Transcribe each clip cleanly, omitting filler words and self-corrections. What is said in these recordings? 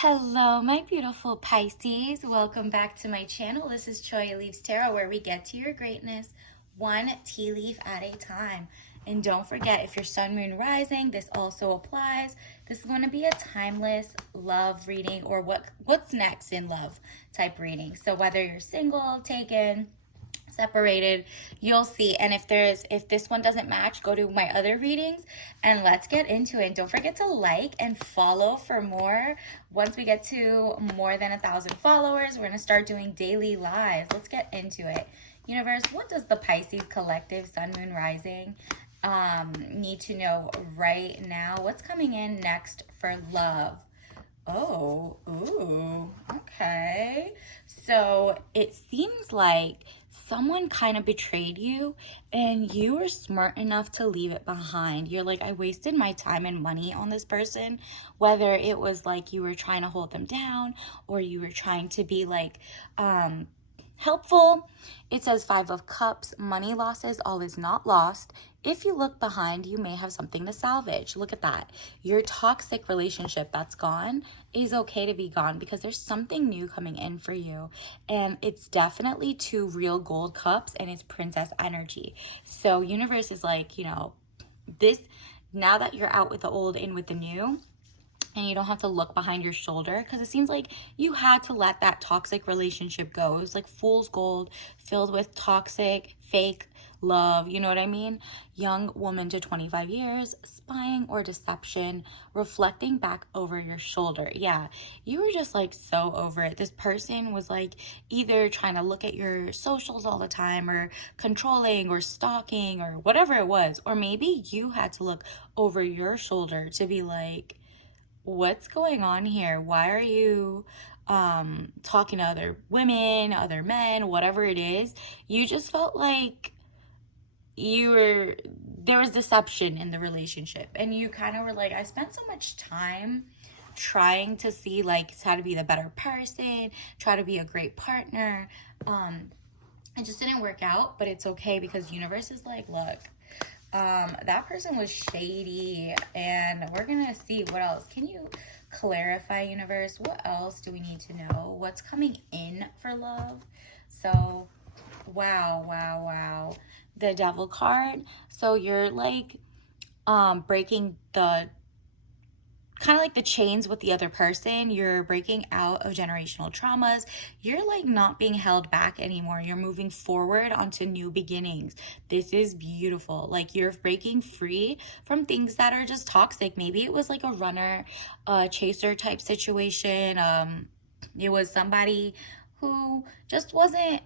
Hello, my beautiful Pisces. Welcome back to my channel. This is Choya Leaves Tarot, where we get to your greatness one tea leaf at a time. And don't forget, if you're sun, moon, rising, this also applies. This is going to be a timeless love reading, or what's next in love type reading. So whether you're single, taken, separated, you'll see. And if this one doesn't match, go to my other readings and let's get into it. And don't forget to like and follow for more. Once we get to more than 1,000 followers, we're going to start doing daily lives. Let's get into it. Universe, what does the Pisces collective, sun, moon, rising, need to know right now? What's coming in next for love? Oh, ooh, okay. So it seems like someone kind of betrayed you and you were smart enough to leave it behind. You're like, I wasted my time and money on this person, whether it was like you were trying to hold them down or you were trying to be like, helpful. It says 5 of Cups, money losses, all is not lost. If you look behind, you may have something to salvage. Look at that. Your toxic relationship that's gone is okay to be gone because there's something new coming in for you. And it's definitely 2 real gold cups and it's princess energy. So universe is like, this, now that you're out with the old in with the new, and you don't have to look behind your shoulder, because it seems like you had to let that toxic relationship go. It was like fool's gold filled with toxic, fake love. You know what I mean? Young woman to 25 years, spying or deception, reflecting back over your shoulder. Yeah, you were just like so over it. This person was like either trying to look at your socials all the time or controlling or stalking or whatever it was. Or maybe you had to look over your shoulder to be like, what's going on here? Why are you talking to other women, other men, whatever it is? You just felt like there was deception in the relationship, and you kind of were like, I spent so much time trying to see like how to be the better person, try to be a great partner. It just didn't work out, but it's okay because universe is like, look, that person was shady, and we're gonna see what else. Can you clarify, universe? What else do we need to know? What's coming in for love? So wow, the devil card. So you're like breaking the kind of like the chains with the other person. You're breaking out of generational traumas. You're like not being held back anymore. You're moving forward onto new beginnings. This is beautiful. Like you're breaking free from things that are just toxic. Maybe it was like a runner, chaser type situation. It was somebody who just wasn't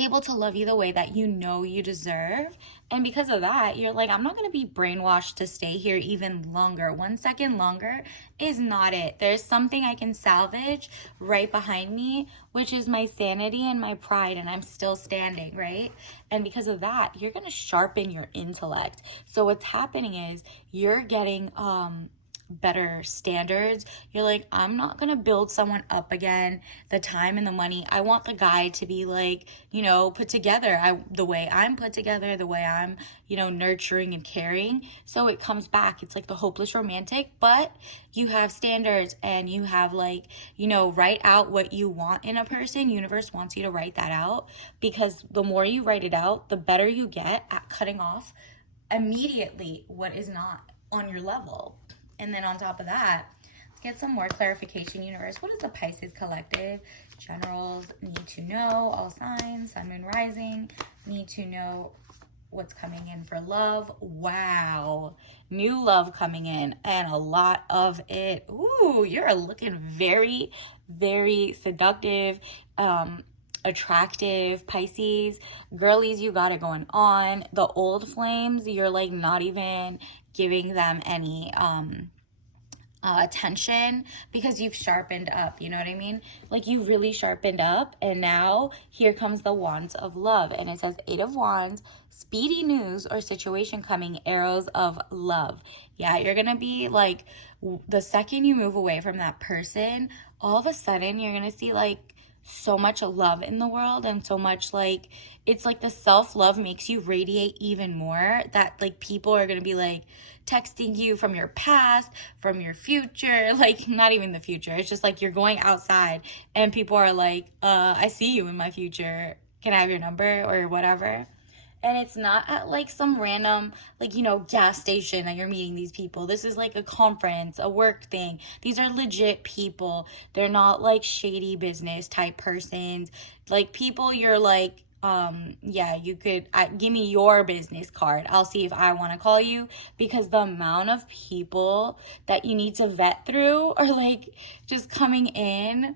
able to love you the way that you deserve. And because of that, you're like, I'm not going to be brainwashed to stay here even longer. 1 second longer is not it. There's something I can salvage right behind me, which is my sanity and my pride, and I'm still standing, right? And because of that, you're going to sharpen your intellect. So what's happening is you're getting better standards. You're like, I'm not gonna build someone up again, the time and the money. I want the guy to be like, put together, the way I'm put together, the way I'm, nurturing and caring. So it comes back. It's like the hopeless romantic, but you have standards and you have like, write out what you want in a person. Universe wants you to write that out, because the more you write it out, the better you get at cutting off immediately what is not on your level. And then on top of that, let's get some more clarification, universe. What is the Pisces collective? Generals need to know, all signs, sun, moon, rising, need to know what's coming in for love. Wow. New love coming in, and a lot of it. Ooh, you're looking very, very seductive, attractive, Pisces. Girlies, you got it going on. The old flames, you're like not even giving them any attention, because you've sharpened up. You know what I mean? Like you really sharpened up, and now here comes the wands of love, and it says 8 of Wands, speedy news or situation coming, arrows of love. Yeah, you're gonna be like, the second you move away from that person, all of a sudden you're gonna see like so much love in the world, and so much like, it's like the self-love makes you radiate even more, that like people are gonna be like texting you from your past, from your future, like not even the future. It's just like you're going outside and people are like, I see you in my future. Can I have your number or whatever? And it's not at like some random, like, you know, gas station that you're meeting these people. This is like a conference, a work thing. These are legit people. They're not like shady business type persons. Like people you're like, yeah, you could give me your business card. I'll see if I want to call you, because the amount of people that you need to vet through are like just coming in.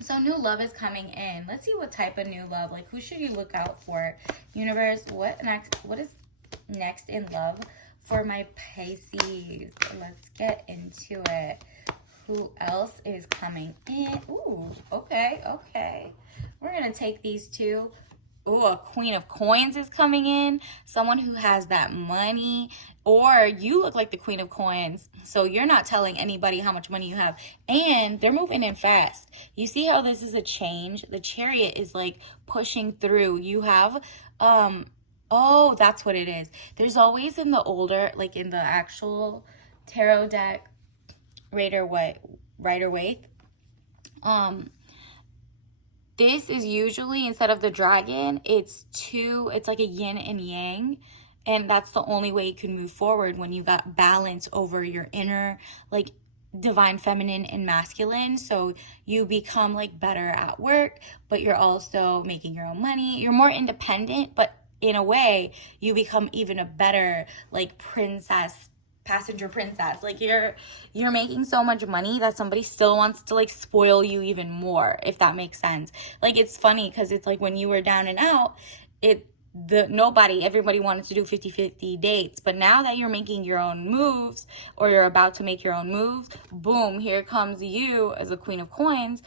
So new love is coming in. Let's see what type of new love. Like, who should you look out for? Universe, what is next in love for my Pisces? Let's get into it. Who else is coming in? Ooh, okay. We're going to take these two. Ooh, a Queen of Coins is coming in. Someone who has that money. Or you look like the Queen of Coins, so you're not telling anybody how much money you have. And they're moving in fast. You see how this is a change? The Chariot is like pushing through. You have, oh, that's what it is. There's always in the older, like in the actual tarot deck, Rider-Waite, this is usually, instead of the dragon, it's like a yin and yang. And that's the only way you can move forward, when you got balance over your inner, like, divine feminine and masculine. So you become like better at work, but you're also making your own money. You're more independent, but in a way you become even a better like passenger princess. Like you're making so much money that somebody still wants to like spoil you even more, if that makes sense. Like it's funny because it's like when you were down and out, everybody wanted to do 50-50 dates. But now that you're making your own moves, or you're about to make your own moves, boom, here comes you as a Queen of Coins.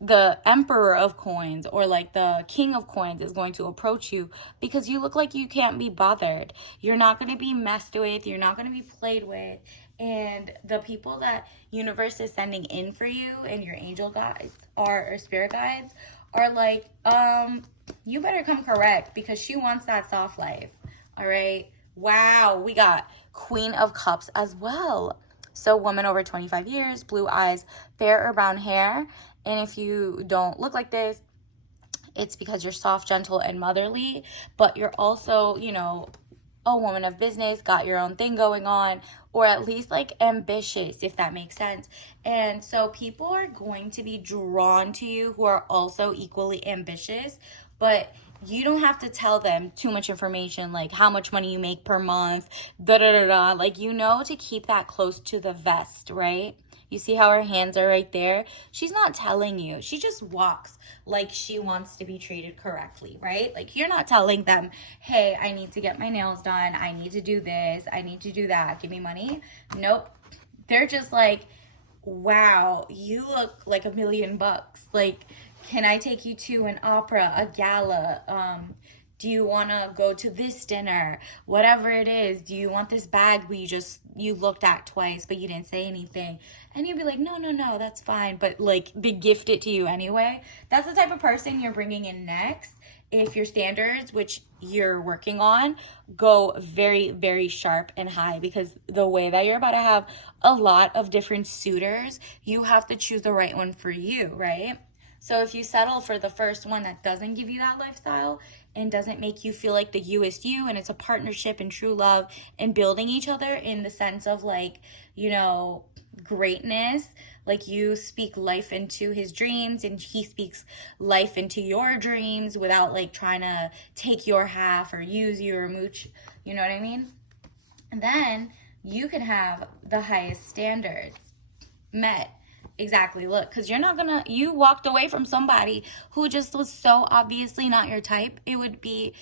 The Emperor of Coins, or like the King of Coins, is going to approach you because you look like you can't be bothered. You're not going to be messed with. You're not going to be played with. And the people that universe is sending in for you, and your angel guides or spirit guides, are like, you better come correct, because she wants that soft life. All right. Wow. We got Queen of Cups as well. So woman over 25 years, blue eyes, fair or brown hair. And if you don't look like this, it's because you're soft, gentle, and motherly. But you're also, you know, a woman of business, got your own thing going on, or at least like ambitious, if that makes sense. And so people are going to be drawn to you who are also equally ambitious, but you don't have to tell them too much information, like how much money you make per month, like, you know, to keep that close to the vest, right? You see how her hands are right there? She's not telling you. She just walks like she wants to be treated correctly, right? Like you're not telling them, hey, I need to get my nails done. I need to do this. I need to do that. Give me money. Nope. They're just like, wow, you look like $1 million. Like, can I take you to an opera, a gala? Do you want to go to this dinner? Whatever it is. Do you want this bag you looked at twice, but you didn't say anything? And you'd be like, no, that's fine. But like, they gift it to you anyway. That's the type of person you're bringing in next. If your standards, which you're working on, go very, very sharp and high, because the way that you're about to have a lot of different suitors, you have to choose the right one for you, right? So if you settle for the first one that doesn't give you that lifestyle and doesn't make you feel like the you is you, and it's a partnership and true love and building each other in the sense of like, you know, greatness, like you speak life into his dreams and he speaks life into your dreams without like trying to take your half or use you or mooch, you know what I mean? And then you can have the highest standards met. Exactly. Look, because you walked away from somebody who just was so obviously not your type. You would be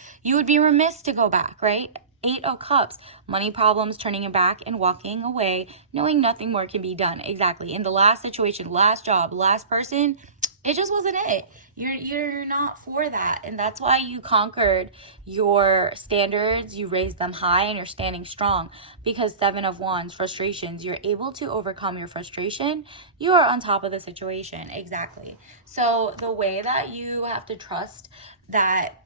remiss to go back, right? 8 of Cups, money problems, turning your back and walking away, knowing nothing more can be done. Exactly. In the last situation, last job, last person, it just wasn't it. You're not for that. And that's why you conquered your standards, you raised them high, and you're standing strong. Because 7 of Wands, frustrations, you're able to overcome your frustration. You are on top of the situation. Exactly. So the way that you have to trust that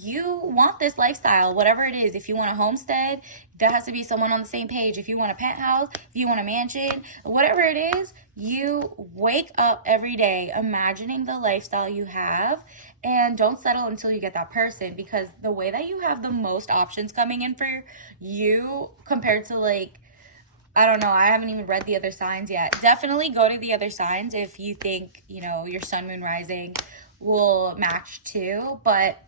you want this lifestyle, whatever it is. If you want a homestead, there has to be someone on the same page. If you want a penthouse, if you want a mansion, whatever it is, you wake up every day imagining the lifestyle you have, and don't settle until you get that person, because the way that you have the most options coming in for you compared to like, I don't know, I haven't even read the other signs yet. Definitely go to the other signs if you think, you know, your sun, moon, rising will match too. But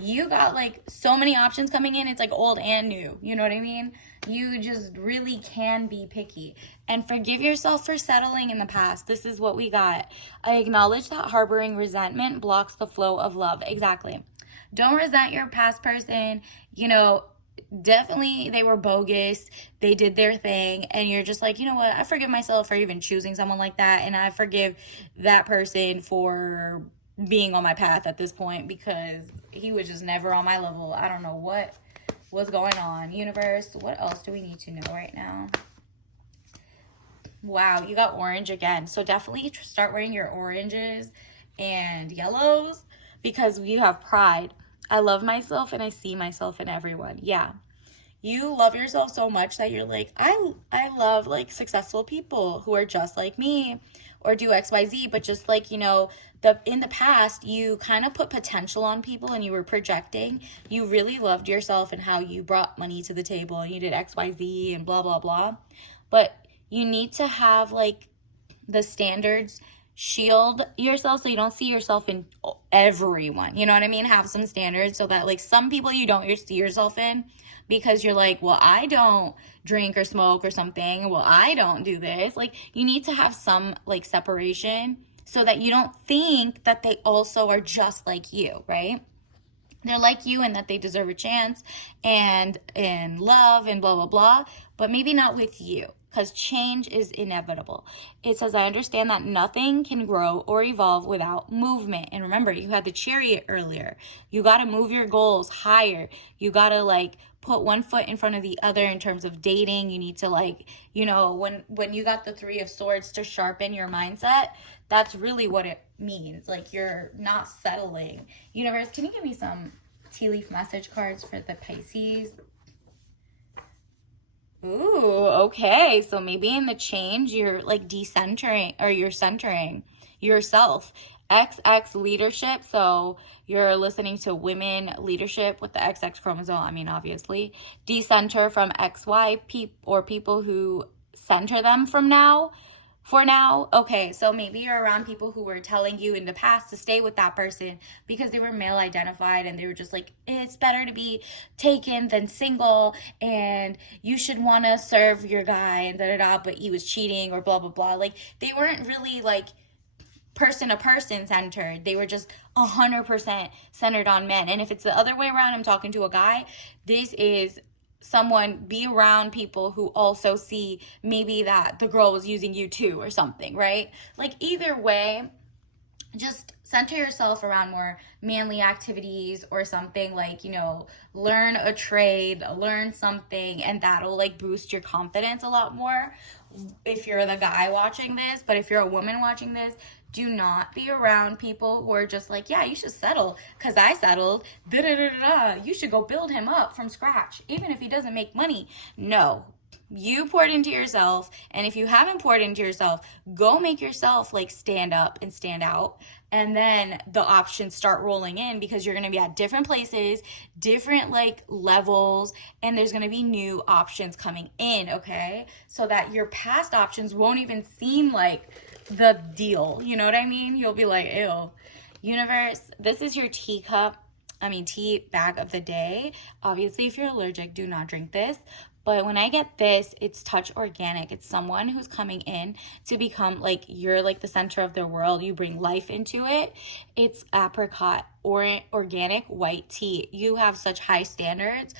you got like so many options coming in. It's like old and new. You know what I mean? You just really can be picky. And forgive yourself for settling in the past. This is what we got. I acknowledge that harboring resentment blocks the flow of love. Exactly. Don't resent your past person. You know, definitely they were bogus. They did their thing. And you're just like, you know what? I forgive myself for even choosing someone like that. And I forgive that person for being on my path at this point, because he was just never on my level. I don't know what was going on. Universe, what else do we need to know right now? Wow, you got orange again. So definitely start wearing your oranges and yellows, because you have pride. I love myself and I see myself in everyone. Yeah. You love yourself so much that you're like, I love like successful people who are just like me or do XYZ, but just like, you know, in the past you kind of put potential on people and you were projecting. You really loved yourself and how you brought money to the table and you did XYZ and blah blah blah. But you need to have like the standards shield yourself so you don't see yourself in everyone. You know what I mean? Have some standards so that like some people you don't see yourself in, because you're like, well, I don't drink or smoke or something. Well, I don't do this. Like, you need to have some like separation so that you don't think that they also are just like you, right? They're like you and that they deserve a chance and love and blah, blah, blah, but maybe not with you, because change is inevitable. It says, I understand that nothing can grow or evolve without movement. And remember, you had the chariot earlier. You got to move your goals higher. You got to like put one foot in front of the other in terms of dating. You need to like, you know, when you got the 3 of Swords to sharpen your mindset, that's really what it means. Like, you're not settling. Universe, can you give me some tea leaf message cards for the Pisces? Ooh, okay. So maybe in the change, you're like decentering, or you're centering yourself. XX leadership. So you're listening to women leadership with the XX chromosome. I mean, obviously. Decenter from XY or people who center them from now. For now, okay, so maybe you're around people who were telling you in the past to stay with that person because they were male identified and they were just like, it's better to be taken than single and you should want to serve your guy and da da da, but he was cheating or blah blah blah. Like, they weren't really like person to person centered. They were just 100% centered on men. And if it's the other way around, I'm talking to a guy, this is someone, be around people who also see maybe that the girl was using you too or something, right? Like, either way, just center yourself around more manly activities or something, like, you know, learn a trade, learn something, and that'll like boost your confidence a lot more if you're the guy watching this. But if you're a woman watching this, do not be around people who are just like, yeah, you should settle because I settled. Da da da da. You should go build him up from scratch, even if he doesn't make money. No, you poured into yourself. And if you haven't poured into yourself, go make yourself like stand up and stand out. And then the options start rolling in, because you're going to be at different places, different like levels, and there's going to be new options coming in, okay? So that your past options won't even seem like the deal. You know what I mean? You'll be like, ew. Universe, this is your tea bag of the day. Obviously, if you're allergic, do not drink this. But when I get this, it's touch organic. It's someone who's coming in to become like, you're like the center of their world. You bring life into it. It's apricot or organic white tea. You have such high standards.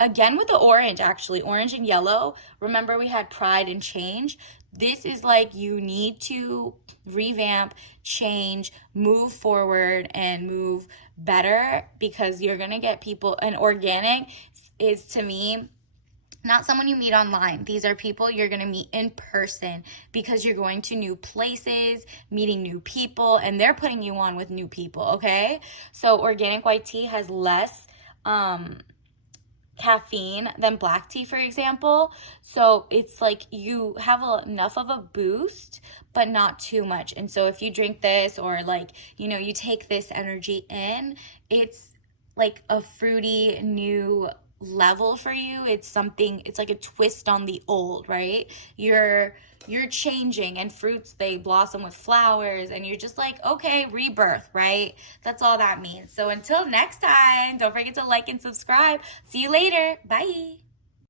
Again, with the orange, actually, orange and yellow. Remember, we had pride and change. This is like, you need to revamp, change, move forward, and move better, because you're going to get people. And organic is, to me, not someone you meet online. These are people you're going to meet in person because you're going to new places, meeting new people, and they're putting you on with new people, okay? So organic white tea has less caffeine than black tea, for example. So it's like you have enough of a boost, but not too much. And so if you drink this, or like, you know, you take this energy in, it's like a fruity new level for you. It's something, it's like a twist on the old, right? You're changing, and fruits, they blossom with flowers, and you're just like, okay, rebirth, right? That's all that means. So until next time, don't forget to like and subscribe. See you later. Bye.